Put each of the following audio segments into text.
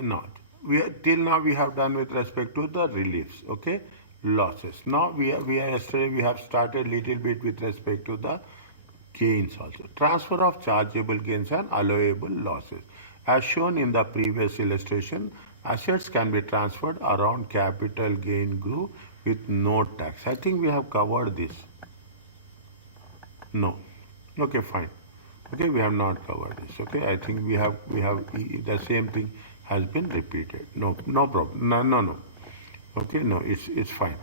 not. Till now we have done with respect to the reliefs, okay, losses. Now yesterday we have started little bit with respect to the gains also. Transfer of chargeable gains and allowable losses. As shown in the previous illustration, assets can be transferred around capital gain group with no tax. I think we have covered this. No. Okay, fine. Okay, we have not covered this. Okay, I think we have the same thing has been repeated. No problem. No. Okay, no, it's fine.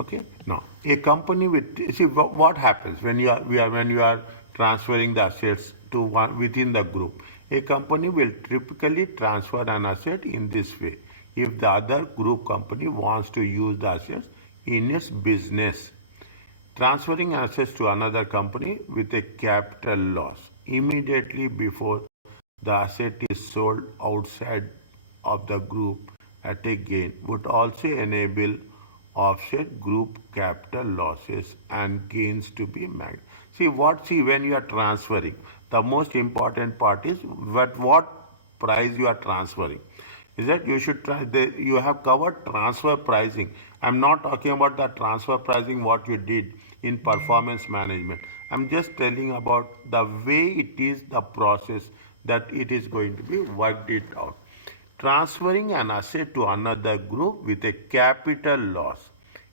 Okay, now a company with, see what happens when you are transferring the assets to one within the group. A company will typically transfer an asset in this way if the other group company wants to use the assets in its business. Transferring assets to another company with a capital loss immediately before the asset is sold outside of the group at a gain would also enable offset group capital losses and gains to be made. See when you are transferring, the most important part is what price you are transferring. Is that you should try you have covered transfer pricing. I'm not talking about the transfer pricing what you did in performance management. I'm just telling about the way it is, the process that it is going to be worked it out. Transferring an asset to another group with a capital loss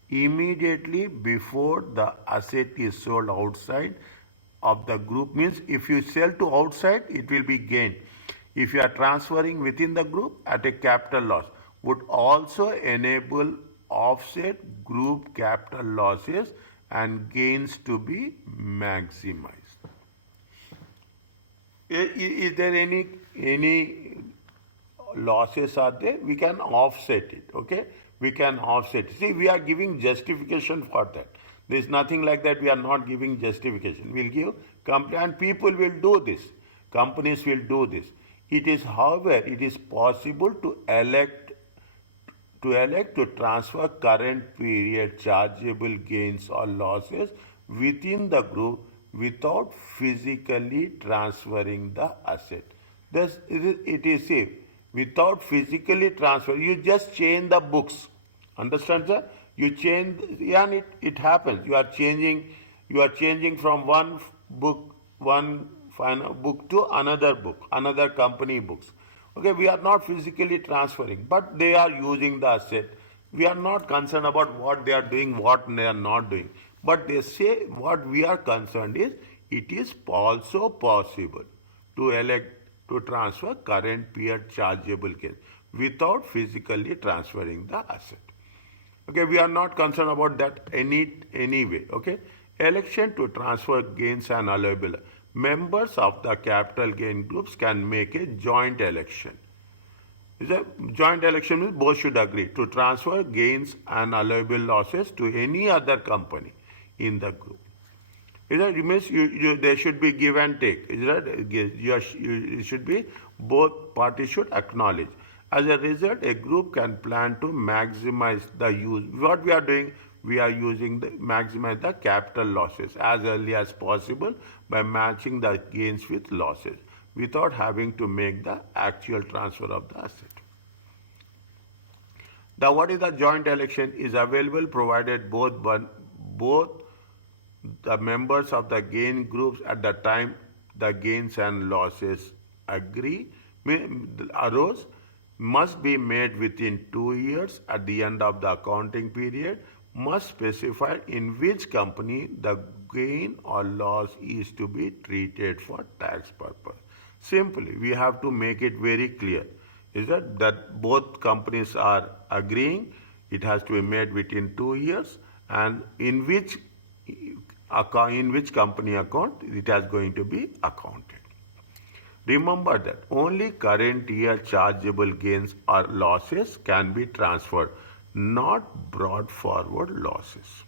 immediately before the asset is sold outside of the group means if you sell to outside, it will be gain. If you are transferring within the group at a capital loss, would also enable offset group capital losses and gains to be maximized. Is there any losses are there? We can offset it, okay? We can offset it. See, we are giving justification for that. There is nothing like that. We are not giving justification. We'll give and people will do this. Companies will do this. It is, however, it is possible to elect to transfer current period chargeable gains or losses within the group without physically transferring the asset. Thus, it is safe. Without physically transfer, you just change the books. Understand, sir? You change, and it happens. You are changing from one book, one final book to another book, another company books. Okay, we are not physically transferring, but they are using the asset. We are not concerned about what they are doing, what they are not doing. But they say what we are concerned is it is also possible to elect to transfer current period chargeable gains without physically transferring the asset. Okay, we are not concerned about that anyway. Okay, election to transfer gains and allowable. Members of the capital gain groups can make a joint election. Is a joint election means both should agree to transfer gains and allowable losses to any other company in the group. Is that it means there should be give and take. Is that you should be both parties should acknowledge. As a result, a group can plan to maximize the use. What we are doing, we are using the maximize the capital losses as early as possible by matching the gains with losses without having to make the actual transfer of the asset. The what is the joint election is available provided both the members of the gain groups at the time the gains and losses arose must be made within 2 years at the end of the accounting period, must specify in which company the gain or loss is to be treated for tax purpose. Simply, we have to make it very clear is that both companies are agreeing it has to be made within 2 years and in which company account it is going to be accounted. Remember that only current year chargeable gains or losses can be transferred, not brought forward losses.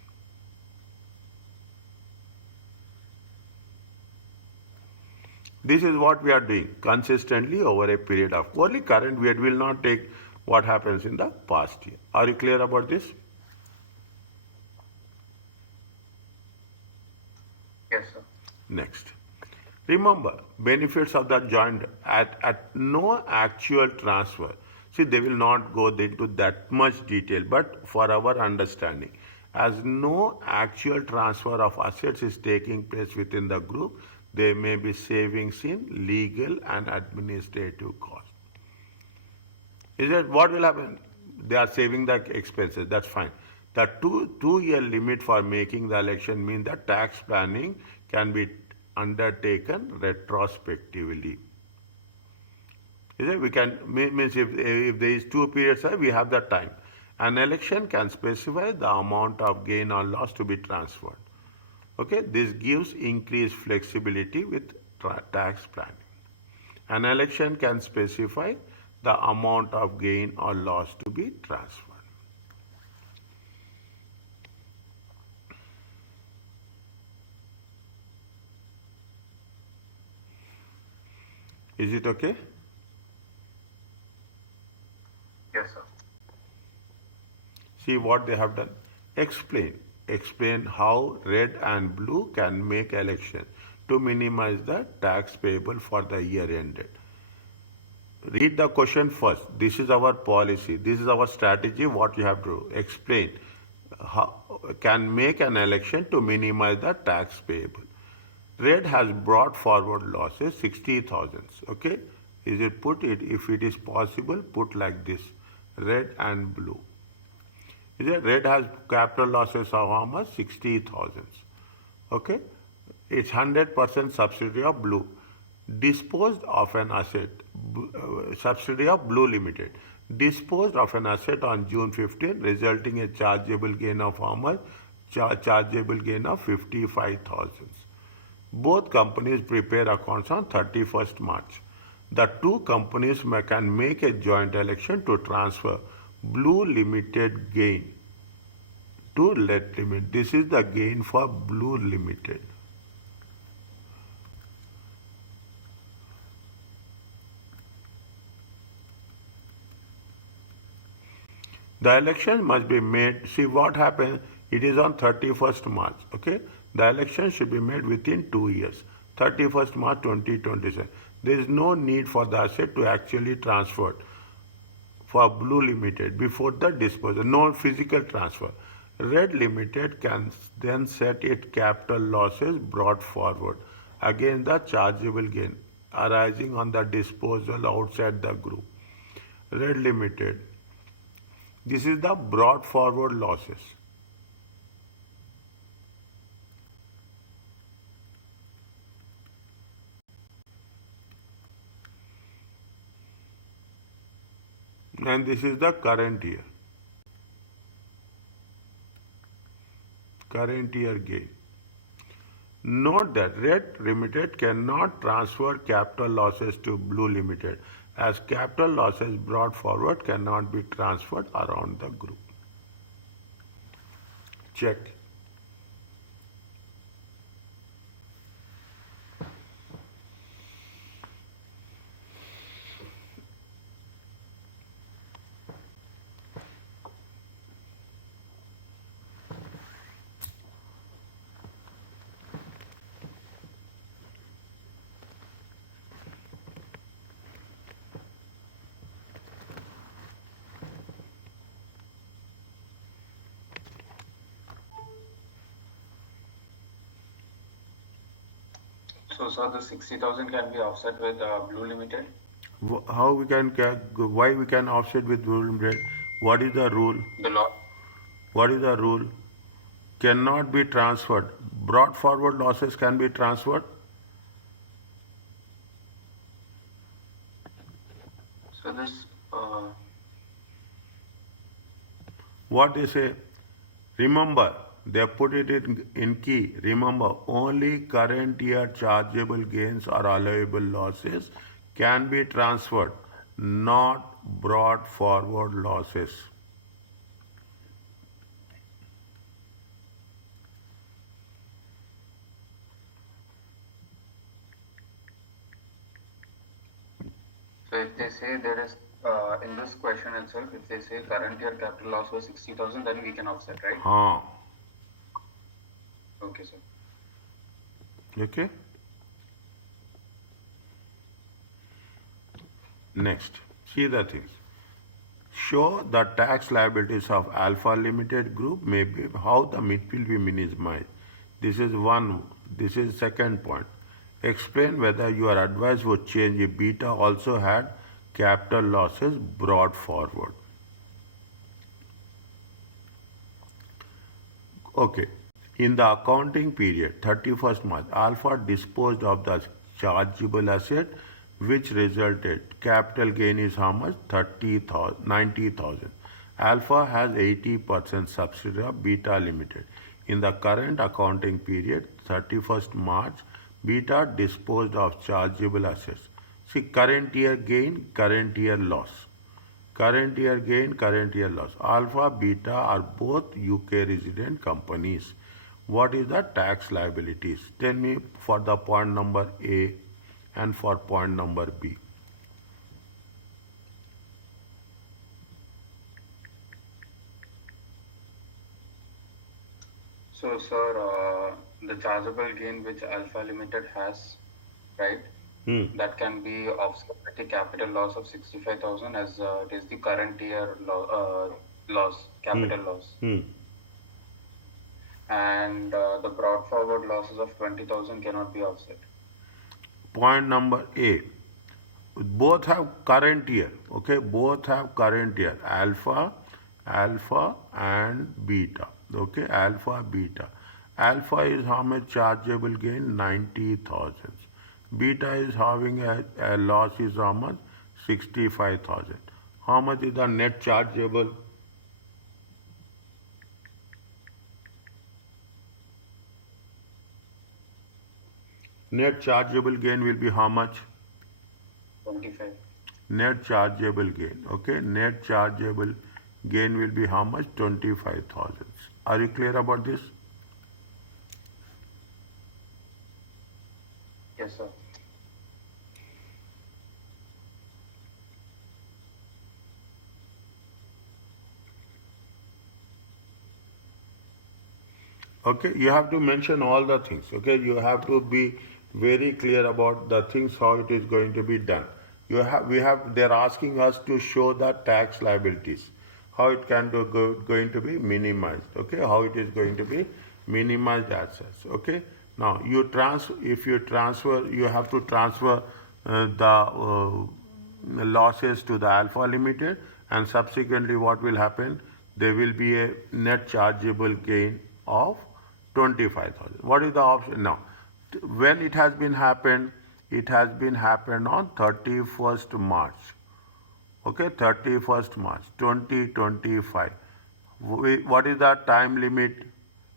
This is what we are doing consistently over a period of only current year. Will not take what happens in the past year. Are you clear about this? Yes, sir. Next. Remember, benefits of the joint at no actual transfer. See, they will not go into that much detail, but for our understanding, as no actual transfer of assets is taking place within the group, there may be savings in legal and administrative costs. Is that what will happen? They are saving the expenses. That's fine. The two-year limit for making the election means that tax planning can be undertaken retrospectively. Is it? We can means if there is 2 periods, we have that time. An election can specify the amount of gain or loss to be transferred. Okay, this gives increased flexibility with tax planning. An election can specify the amount of gain or loss to be transferred. Is it okay? Yes, sir. See what they have done. Explain. Explain how red and blue can make election to minimize the tax payable for the year ended. Read the question first. This is our policy. This is our strategy. What you have to explain. How can make an election to minimize the tax payable. Red has brought forward losses 60,000. Okay, is it put it if it is possible put like this, red and blue. Is it red has capital losses of how much 60,000. Okay, it's 100% subsidiary of blue. Disposed of an asset, subsidiary of Blue Limited, disposed of an asset on June 15, resulting in a chargeable gain of how much? Chargeable gain of 55,000. Both companies prepare accounts on 31st March. The two companies can make a joint election to transfer Blue Limited gain to Red Limited. This is the gain for Blue Limited. The election must be made. See what happens. It is on 31st March. Okay. The election should be made within 2 years. 31st March 2027. There is no need for the asset to actually transferred for Blue Limited before the disposal. No physical transfer. Red Limited can then set its capital losses brought forward against the chargeable gain arising on the disposal outside the group. Red Limited. This is the brought forward losses. And this is the current year. Current year gain. Note that Red Limited cannot transfer capital losses to Blue Limited as capital losses brought forward cannot be transferred around the group. Check. So, sir, the 60,000 can be offset with Blue Limited? How we can, why we can offset with Blue Limited? What is the rule? The law. What is the rule? Cannot be transferred. Brought forward losses can be transferred. So this. What they say? Remember, they put it in key. Remember, only current year chargeable gains or allowable losses can be transferred, not brought forward losses. So if they say there is, in this question itself, if they say current year capital loss was 60,000, then we can offset, right? Okay, sir. Okay. Next, see the things. Show the tax liabilities of Alpha Limited Group, maybe how the it will be minimized. This is one. This is second point. Explain whether your advice would change if Beta also had capital losses brought forward. Okay. In the accounting period, 31st March, Alpha disposed of the chargeable asset which resulted. Capital gain is how much? 30,000, 90,000. Alpha has 80% subsidiary of Beta Limited. In the current accounting period, 31st March, Beta disposed of chargeable assets. See, current year gain, current year loss. Current year gain, current year loss. Alpha, Beta are both UK resident companies. What is the tax liabilities? Tell me for the point number A and for point number B. So, sir, the chargeable gain which Alpha Limited has, right? That can be offset by the capital loss of 65,000 as it is the current year loss, capital loss. And the brought forward losses of 20,000 cannot be offset. Point number A. Both have current year. Okay, both have current year. Alpha, alpha and beta. Okay, alpha, beta. Alpha is how much chargeable gain? 90,000. Beta is having a loss is how much? 65,000. How much is the net chargeable? Net chargeable gain will be how much? 25. Net chargeable gain. Okay, net chargeable gain will be how much? 25,000. Are you clear about this? Yes, sir. Okay, you have to mention all the things. Okay, you have to be very clear about the things how it is going to be done. They're asking us to show the tax liabilities, how it can be going to be minimized. Okay, how it is going to be minimized assets. Okay, now if you transfer, you have to transfer the losses to the Alpha Limited, and subsequently what will happen? There will be a net chargeable gain of 25,000. What is the option now? When it has been happened, it has been happened on 31st March. Okay, 31st March 2025. What is the time limit?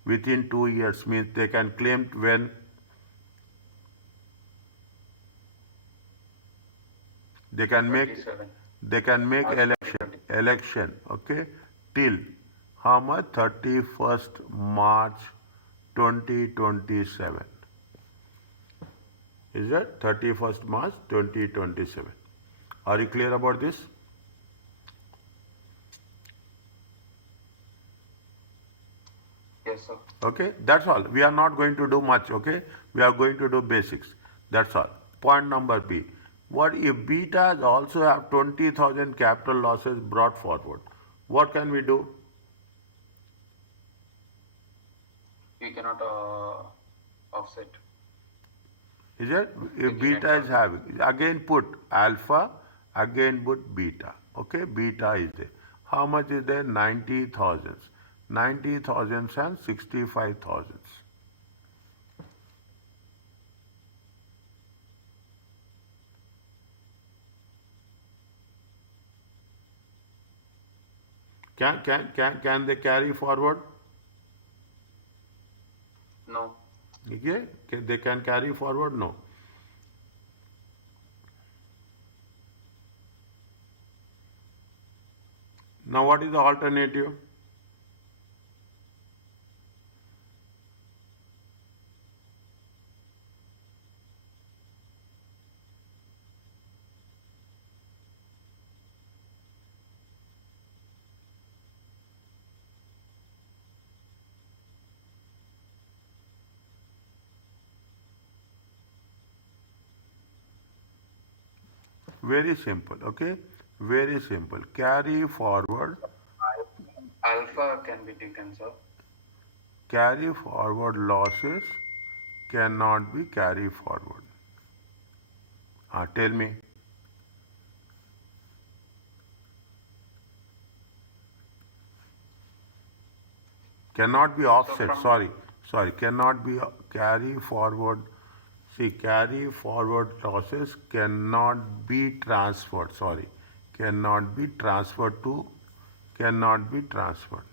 Within 2 years means they can claim when they can make 27. election. Okay, till how much? 31st March 2027. Is that 31st March 2027? Are you clear about this? Yes, sir. Okay, that's all. We are not going to do much. Okay, we are going to do basics. That's all. Point number B. What if betas also have 20,000 capital losses brought forward? What can we do? We cannot offset. Is it? If beta is having, again put alpha, again put beta. Okay, beta is there. How much is there? 90,000. 90,000 and 65,000. Can they carry forward? No. Okay, they can carry forward? No. Now what is the alternative? Very simple, okay? Very simple. Carry forward Alpha can be taken, sir. losses cannot be carry forward. Tell me. Cannot be So offset. from Sorry. Cannot be carry forward. See, carry forward losses cannot be transferred. Sorry, cannot be transferred to. Cannot be transferred.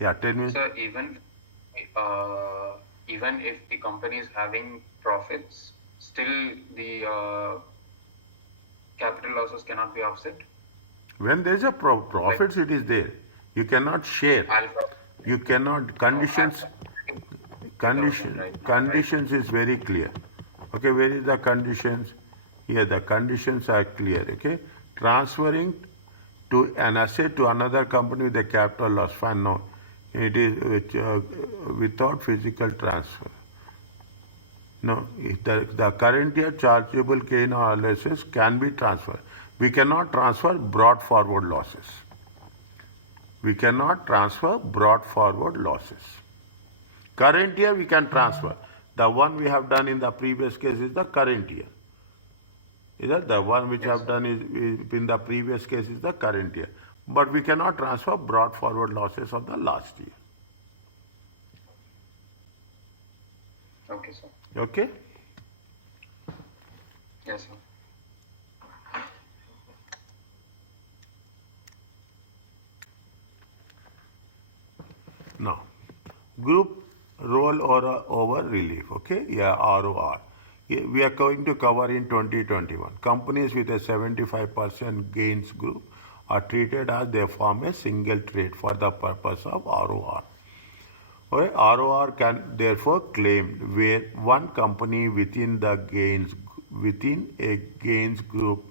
Yeah, tell me. so uh, even if the company is having profits, still the capital losses cannot be offset. When there is a Like profits, it is there. You cannot share. alpha, You cannot no, conditions. alpha 50,000 right now, right? Conditions is very clear. Okay, where is the conditions? Here the conditions are clear. Okay, transferring to an asset to another company with a capital loss. Fine, no, it is without physical transfer. No, the current year chargeable gain or losses can be transferred. We cannot transfer brought forward losses. We cannot transfer brought forward losses. Current year we can transfer. The one we have done in the previous case is the current year. Is that the one which I Yes, have sir. done is in the previous case is the current year. But we cannot transfer brought forward losses of the last year. Okay, sir. Okay? Yes, sir. Now, group roll or over relief, okay? Yeah, ROR. We are going to cover in 2021. Companies with a 75% gains group are treated as they form a single trade for the purpose of ROR. Okay? ROR can therefore claimed where one company within a gains group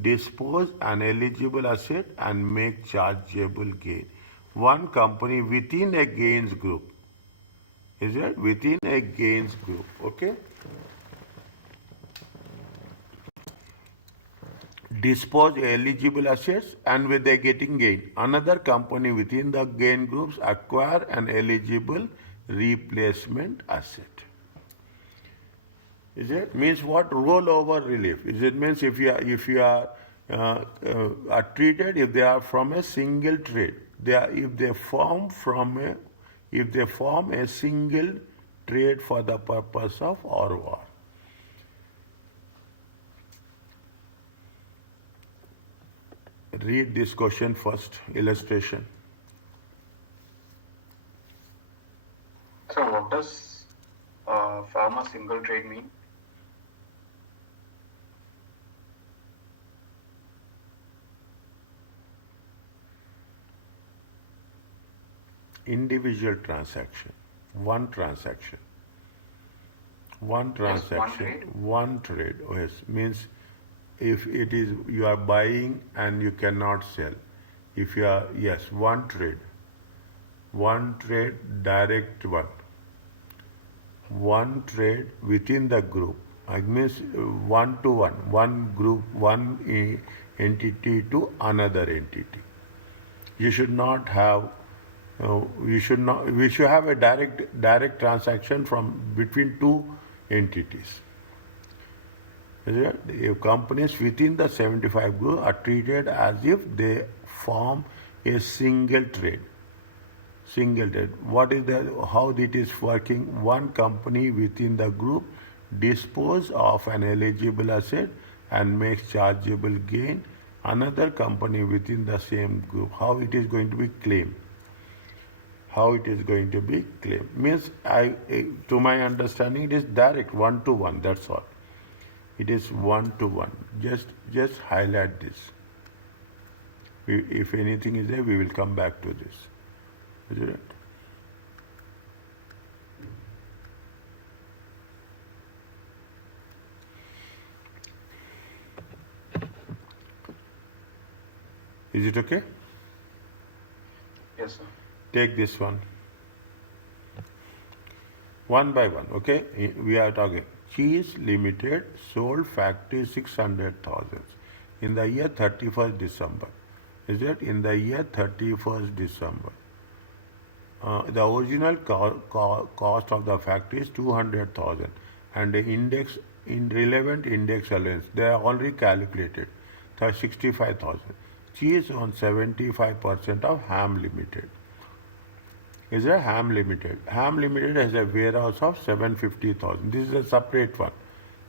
dispose an eligible asset and make chargeable gain. One company within a gains group, is it within a gains group? Okay, dispose eligible assets and with they getting gain. Another company within the gain groups acquire an eligible replacement asset. Is it means what rollover relief? Is it means if you are treated if they are from a single trade, they are if they form from a if they form a single trade for the purpose of ROR. Read this question first. Illustration. So what does form a single trade mean? Individual transaction. One transaction. One Yes, one transaction. trade. One trade. Oh, yes. Means if it is you are buying and you cannot sell. If you are yes, one trade. One trade, direct one. One trade within the group. I means one to one group, entity to another entity. You should not have. We should not. We should have a direct transaction from between two entities. Is it? If companies within the 75 group are treated as if they form a single trade. Single trade. What is the how it is working? One company within the group dispose of an eligible asset and makes chargeable gain. Another company within the same group. How it is going to be claimed? How it is going to be claimed? Means to my understanding, it is direct one to one. That's all. It is one to one. Just highlight this. If anything is there, we will come back to this. Is it? Is it okay? Yes, sir. Take this one by one. Okay, we are talking. Cheese Limited sold factory 600,000 in the year 31st December. Is it in the year 31st December? The original cost of the factory is 200,000 and the index in relevant index allowance they are already calculated 65,000. Cheese on 75% of Ham Limited. Is a Ham Limited. Ham Limited has a warehouse of 750,000. This is a separate one.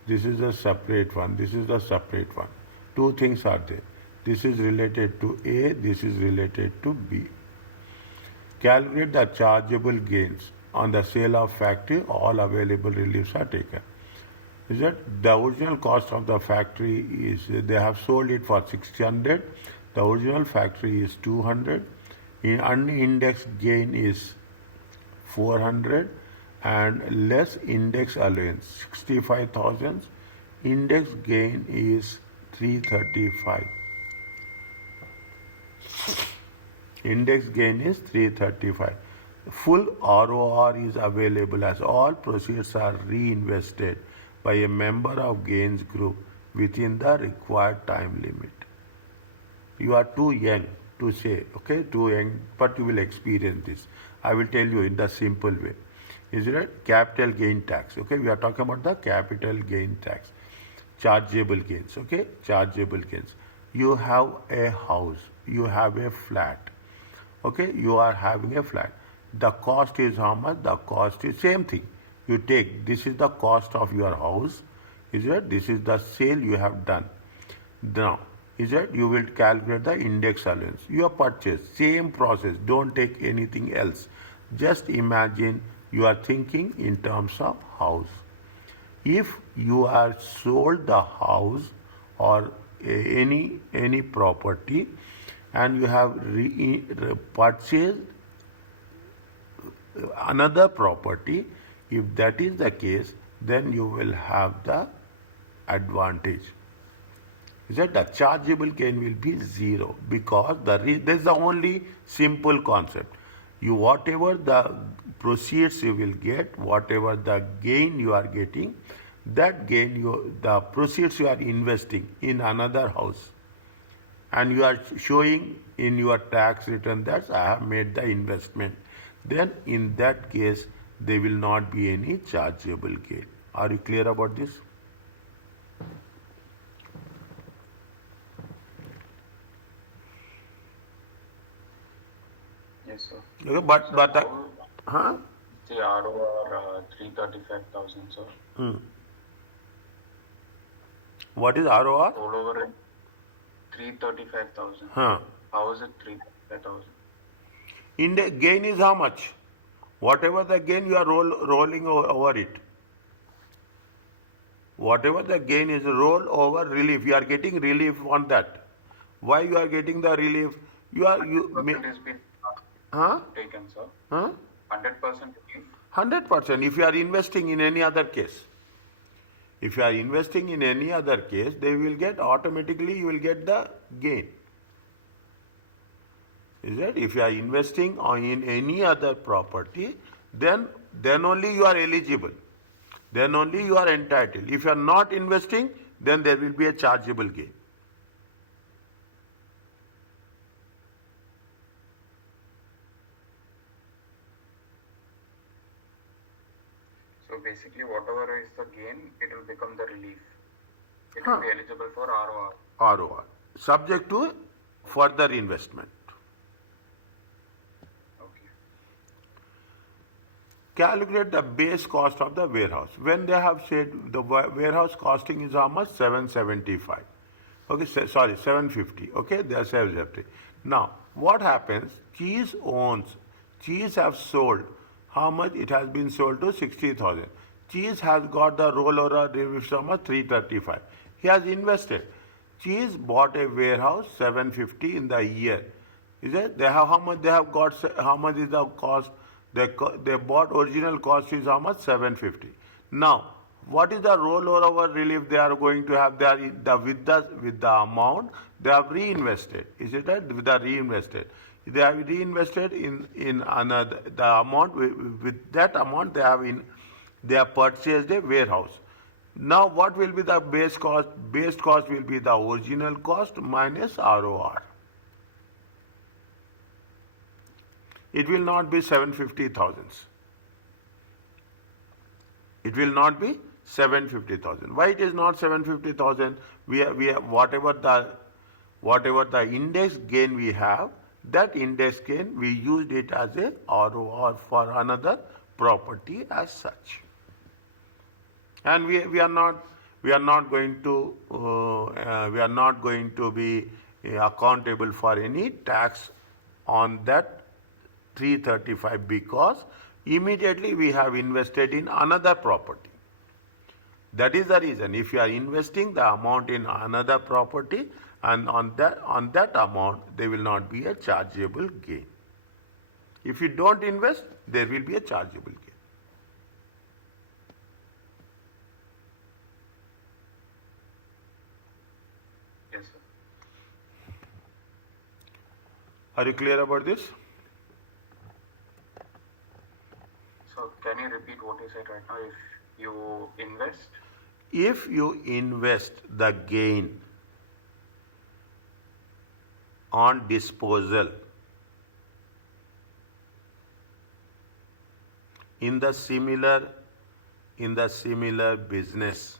This is a separate one. This is a separate one. Two things are there. This is related to A. This is related to B. Calculate the chargeable gains on the sale of factory. All available reliefs are taken. Is that the original cost of the factory is they have sold it for 600. The original factory is 200. In unindexed gain is 400 and less index allowance 65,000. Index gain is 335. Index gain is 335. Full ROR is available as all proceeds are reinvested by a member of gains group within the required time limit. You are too young to say, okay, too young, but you will experience this. I will tell you in the simple way. Is it capital gain tax? Okay, we are talking about the capital gain tax. Chargeable gains, okay, chargeable gains. You have a house, you have a flat, okay, you are having a flat. The cost is how much? The cost is same thing. You take, this is the cost of your house, is it? This is the sale you have done. Now, is that you will calculate the index allowance. Your purchase, same process, don't take anything else. Just imagine you are thinking in terms of house. If you are sold the house or any property and you have purchased another property, if that is the case, then you will have the advantage. Is that the chargeable gain will be zero because that is the only simple concept. You whatever the proceeds you will get, whatever the gain you are getting, that gain the proceeds you are investing in another house, and you are showing in your tax return that I have made the investment. Then in that case there will not be any chargeable gain. Are you clear about this? Yes, sir. Okay, but how the ROR 335,000, sir. What is ROR? All over 335,000. How is it 335,000? Index gain is how much? Whatever the gain you are rolling over it. Whatever the gain is roll over relief. You are getting relief on that. Why you are getting the relief? You are Is been taken, sir. 100% relief. 100%. If you are investing in any other case. If you are investing in any other case, they will get automatically you will get the gain. Is that if you are investing in any other property, then only you are eligible. Then only you are entitled. If you are not investing, then there will be a chargeable gain. So basically, whatever is the gain, it will become the relief. It will be eligible for ROR. ROR. Subject to further investment. Okay. Calculate the base cost of the warehouse. When they have said the warehouse costing is how much? 775. Okay, sorry, 750. Okay, they are 750. Now, what happens? Cheese have sold. How much? It has been sold to 60,000. Cheese has got the rollover relief sum of 335. He has invested. Cheese bought a warehouse 750 in the year. Is it? They have how much they have got? How much is the cost? They bought original cost is how much? 750. Now, what is the rollover relief they are going to have? They are with the amount they have reinvested. Is it that? With the reinvested? They have reinvested in another the amount with that amount they have purchased a warehouse. Now what will be the base cost? Base cost will be the original cost minus ROR. It will not be 750,000. It will not be 750,000. Why it is not 750,000? We have whatever the index gain we have, that index gain we used it as a ROR for another property as such. And we are not going to be accountable for any tax on that 335 because immediately we have invested in another property. That is the reason. If you are investing the amount in another property, and on that amount there will not be a chargeable gain. If you don't invest, there will be a chargeable gain. Yes, sir. Are you clear about this? So can you repeat what you said right now? If you invest? If you invest the gain on disposal in the similar business,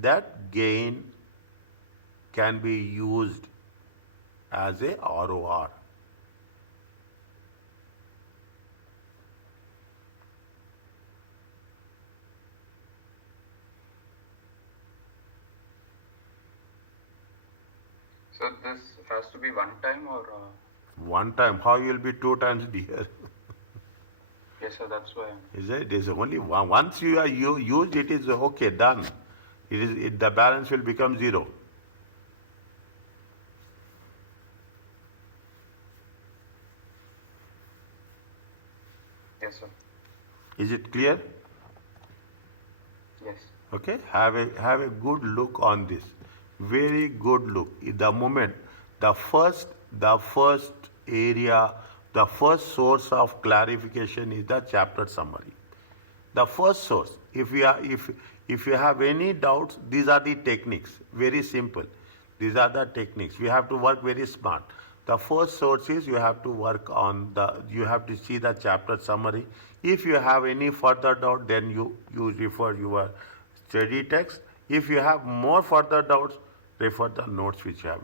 that gain can be used as a ROR. So this has to be one time or? One time. How you will be two times, dear? Yes, sir. That's why. Is it? It is only one. Once you are used, it is okay, done. The balance will become zero. Yes, sir. Is it clear? Yes. Okay. Have a good look on this. Very good look. The moment the first area, the first source of clarification is the chapter summary. The first source. If you have any doubts, these are the techniques. Very simple. These are the techniques. We have to work very smart. The first source is you have to see the chapter summary. If you have any further doubt, then you refer your study text. If you have more further doubts, refer the notes which you have